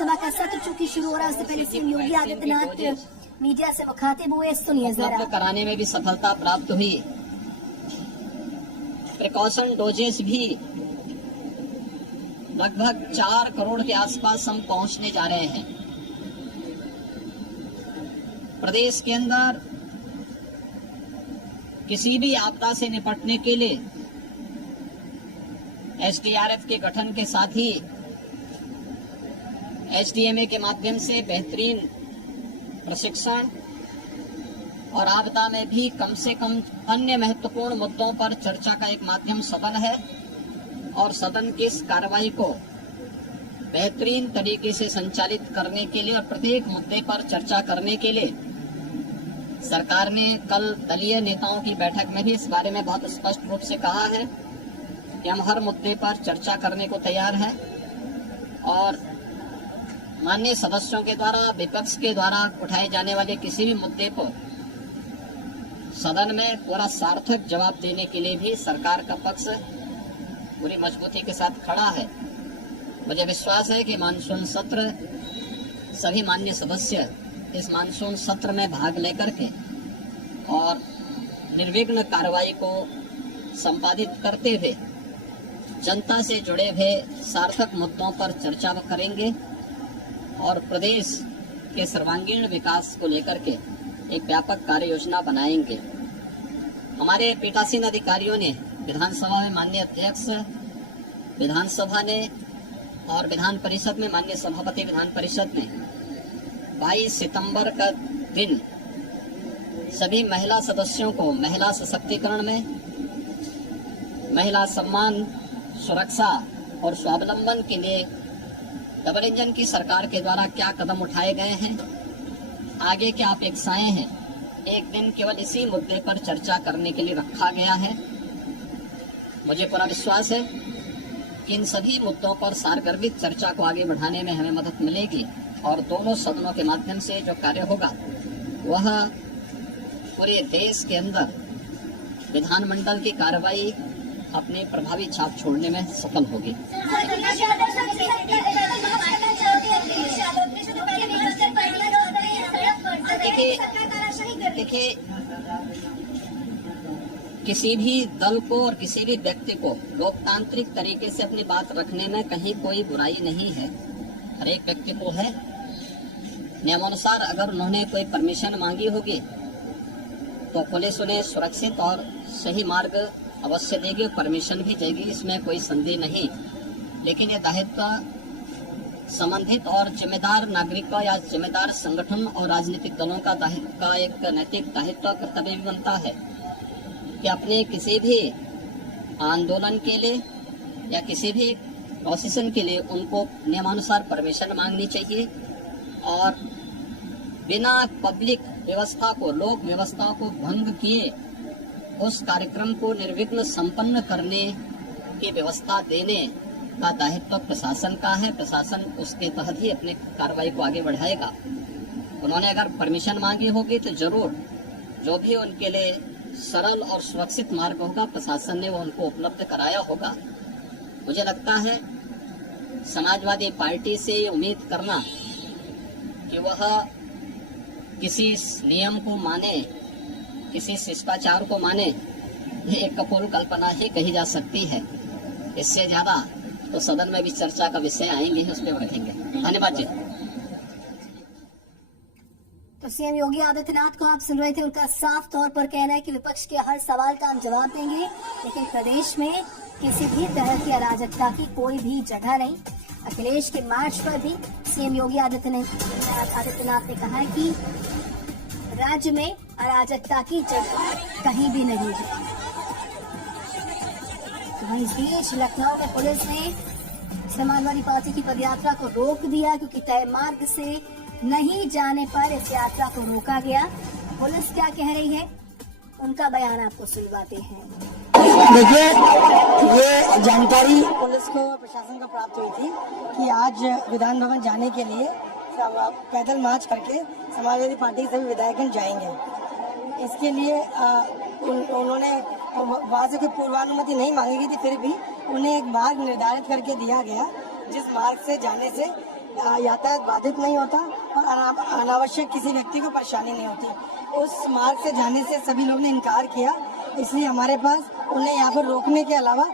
विधानसभा का सत्र चूंकि शुरू हो रहा है, उससे पहले सीएम योगी आदित्यनाथ मीडिया से मुखातिब हुए, सुनिए जरा। कराने में भी सफलता प्राप्त हुई। प्रिकॉशन डोजेस भी लगभग 4 करोड़ के आसपास हम पहुंचने जा रहे हैं। प्रदेश के अंदर किसी भी आपदा से निपटने के लिए एसडीआरएफ के गठन के साथ ही एसडीएमए के माध्यम से बेहतरीन प्रशिक्षण और आपदा में भी कम से कम अन्य महत्वपूर्ण मुद्दों पर चर्चा का एक माध्यम सदन है, और सदन की इस कार्रवाई को बेहतरीन तरीके से संचालित करने के लिए और प्रत्येक मुद्दे पर चर्चा करने के लिए सरकार ने कल दलीय नेताओं की बैठक में भी इस बारे में बहुत स्पष्ट रूप से कहा है कि हम हर मुद्दे पर चर्चा करने को तैयार हैं, और माननीय सदस्यों के द्वारा, विपक्ष के द्वारा उठाए जाने वाले किसी भी मुद्दे पर सदन में पूरा सार्थक जवाब देने के लिए भी सरकार का पक्ष पूरी मजबूती के साथ खड़ा है। मुझे विश्वास है कि मानसून सत्र, सभी माननीय सदस्य इस मानसून सत्र में भाग लेकर के और निर्विघ्न कार्रवाई को संपादित करते हुए जनता से जुड़े हुए सार्थक मुद्दों पर चर्चा करेंगे और प्रदेश के सर्वांगीण विकास को लेकर के एक व्यापक कार्य योजना बनाएंगे। हमारे पीठासीन अधिकारियों ने विधानसभा में माननीय अध्यक्ष विधानसभा ने और विधान परिषद में माननीय सभापति विधान परिषद ने 22 सितंबर का दिन सभी महिला सदस्यों को महिला सशक्तिकरण में, महिला सम्मान, सुरक्षा और स्वावलंबन के लिए डबल इंजन की सरकार के द्वारा क्या कदम उठाए गए हैं, आगे क्या अपेक्षाएं हैं, एक दिन केवल इसी मुद्दे पर चर्चा करने के लिए रखा गया है। मुझे पूरा विश्वास है कि इन सभी मुद्दों पर सारगर्भित चर्चा को आगे बढ़ाने में हमें मदद मिलेगी, और दोनों सदनों के माध्यम से जो कार्य होगा वह पूरे देश के अंदर विधानमंडल की कार्रवाई अपनी प्रभावी छाप छोड़ने में सफल होगी। देखिए, किसी भी दल को और किसी भी व्यक्ति को लोकतांत्रिक तरीके से अपनी बात रखने में कहीं कोई बुराई नहीं है। हर एक व्यक्ति को है। नियमानुसार अगर उन्होंने कोई परमिशन मांगी होगी तो पुलिस उन्हें सुरक्षित और सही मार्ग अवश्य देगी, परमिशन भी देगी, इसमें कोई संदेह नहीं। लेकिन ये दायित्व संबंधित और जिम्मेदार नागरिकों या जिम्मेदार संगठन और राजनीतिक दलों का एक नैतिक दायित्व कर्तव्य भी बनता है कि अपने किसी भी आंदोलन के लिए या किसी भी प्रोसेशन के लिए उनको नियमानुसार परमिशन मांगनी चाहिए, और बिना पब्लिक व्यवस्था को, लोक व्यवस्था को भंग किए उस कार्यक्रम को निर्विघ्न संपन्न करने की व्यवस्था देने का दायित्व प्रशासन का है। प्रशासन उसके तहत ही अपनी कार्रवाई को आगे बढ़ाएगा। उन्होंने अगर परमिशन मांगी होगी तो जरूर जो भी उनके लिए सरल और सुरक्षित मार्ग होगा प्रशासन ने वो उनको उपलब्ध कराया होगा। मुझे लगता है समाजवादी पार्टी से उम्मीद करना कि वह किसी नियम को माने, किसी शिष्टाचार को माने, ये एक कपोल कल्पना ही कही जा सकती है। इससे ज्यादा तो सदन में भी चर्चा का विषय आएंगे, उस पर रखेंगे। धन्यवाद जी। तो सीएम योगी आदित्यनाथ को आप सुन रहे थे। उनका साफ तौर पर कहना है कि विपक्ष के हर सवाल का हम जवाब देंगे, लेकिन प्रदेश में किसी भी तरह की अराजकता की कोई भी जगह नहीं। अखिलेश के मार्च पर भी सीएम योगी आदित्यनाथ ने कहा है कि राज्य में अराजकता की जगह कहीं भी नहीं है। वहीं इस बीच लखनऊ में पुलिस ने समाजवादी पार्टी की पदयात्रा को रोक दिया, क्योंकि तय मार्ग से नहीं जाने पर इस यात्रा को रोका गया। पुलिस क्या कह रही है, उनका बयान आपको सुनवाते हैं। देखिए, ये जानकारी पुलिस को और प्रशासन को प्राप्त हुई थी कि आज विधान भवन जाने के लिए पैदल मार्च करके समाजवादी पार्टी के सभी विधायकगण जाएंगे। इसके लिए उन्होंने वहाँ से कोई पूर्वानुमति नहीं मांगी गई थी, फिर भी उन्हें एक मार्ग निर्धारित करके दिया गया जिस मार्ग से जाने से यातायात बाधित नहीं होता और अनावश्यक किसी व्यक्ति को परेशानी नहीं होती। उस मार्ग से जाने से सभी लोग ने इनकार किया, इसलिए हमारे पास उन्हें यहाँ पर रोकने के अलावा